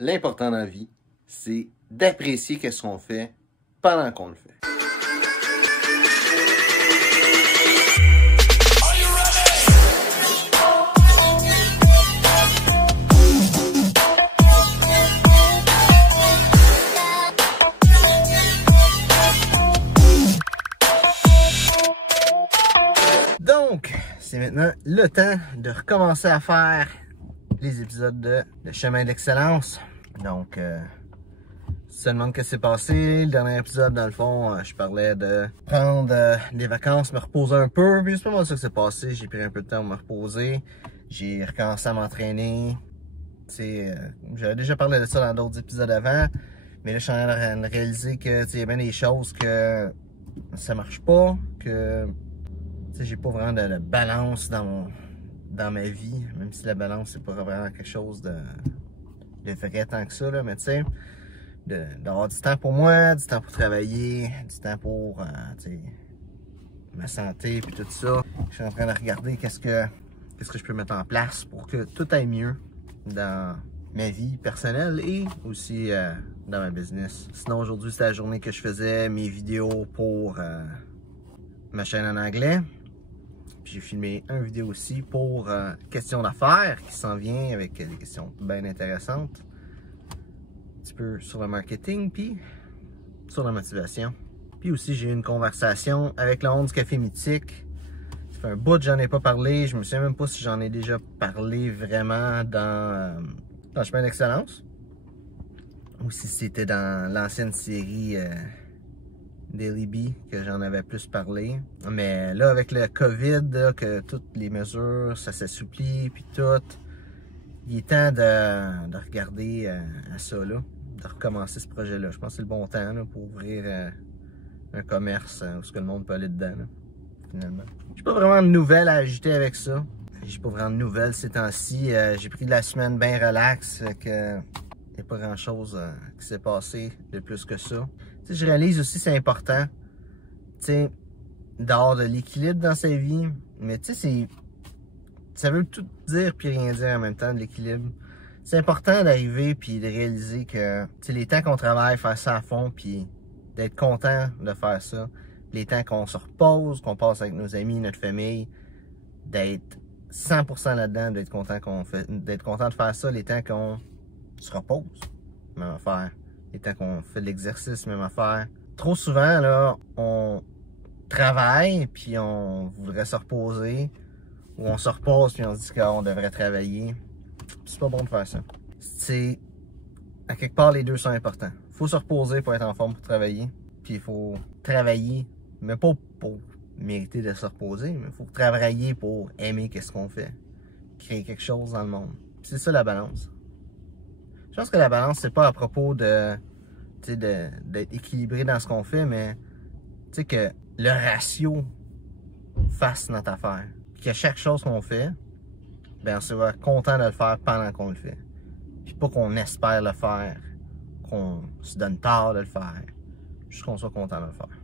L'important dans la vie, c'est d'apprécier ce qu'on fait pendant qu'on le fait. Donc, c'est maintenant le temps de recommencer à faire les épisodes de Chemin d'Excellence. Donc, si tu te demandes ce qui s'est passé, le dernier épisode, dans le fond, je parlais de prendre des vacances, me reposer un peu. Puis c'est pas mal ça qui s'est passé. J'ai pris un peu de temps pour me reposer. J'ai recommencé à m'entraîner. J'avais déjà parlé de ça dans d'autres épisodes avant. Mais là, je suis en train de réaliser que il y a bien des choses que ça marche pas, que j'ai pas vraiment de balance dans ma vie, même si la balance c'est pas vraiment quelque chose de vrai tant que ça, là, mais tu sais, d'avoir du temps pour moi, du temps pour travailler, du temps pour ma santé puis tout ça. Je suis en train de regarder qu'est-ce que je peux mettre en place pour que tout aille mieux dans ma vie personnelle et aussi dans ma business. Sinon aujourd'hui c'était la journée que je faisais mes vidéos pour ma chaîne en anglais. J'ai filmé une vidéo aussi pour questions d'affaires qui s'en vient avec des questions bien intéressantes. Un petit peu sur le marketing puis sur la motivation. Puis aussi j'ai eu une conversation avec le monde du Café Mythique. Ça fait un bout que j'en ai pas parlé. Je me souviens même pas si j'en ai déjà parlé vraiment dans Chemin d'Excellence. Ou si c'était dans l'ancienne série Daily B que j'en avais plus parlé. Mais là, avec le COVID, là, que toutes les mesures, ça s'assouplit, puis tout, il est temps de regarder à ça, là, de recommencer ce projet-là. Je pense que c'est le bon temps là, pour ouvrir un commerce où le monde peut aller dedans, là, finalement. J'ai pas vraiment de nouvelles à ajouter avec ça. J'ai pas vraiment de nouvelles ces temps-ci. J'ai pris de la semaine bien relax, que il n'y a pas grand-chose qui s'est passé de plus que ça. T'sais, je réalise aussi c'est important d'avoir de l'équilibre dans sa vie. Mais tu sais, ça veut tout dire puis rien dire en même temps de l'équilibre. C'est important d'arriver puis de réaliser que les temps qu'on travaille, faire ça à fond puis d'être content de faire ça. Les temps qu'on se repose, qu'on passe avec nos amis, notre famille, d'être 100% là-dedans, d'être content de faire ça. Les temps qu'on se repose, même affaire. Les temps qu'on fait de l'exercice, même affaire. Trop souvent, là, on travaille, puis on voudrait se reposer, ou on se repose, puis on se dit qu'on devrait travailler. C'est pas bon de faire ça. C'est, à quelque part, les deux sont importants. Il faut se reposer pour être en forme pour travailler, puis il faut travailler, mais pas pour mériter de se reposer, mais il faut travailler pour aimer ce qu'on fait. Créer quelque chose dans le monde. C'est ça la balance. Je pense que la balance, c'est pas à propos d'être équilibré dans ce qu'on fait, mais que le ratio fasse notre affaire. Que chaque chose qu'on fait, ben on sera content de le faire pendant qu'on le fait. Puis pas qu'on espère le faire, qu'on se donne tard de le faire, juste qu'on soit content de le faire.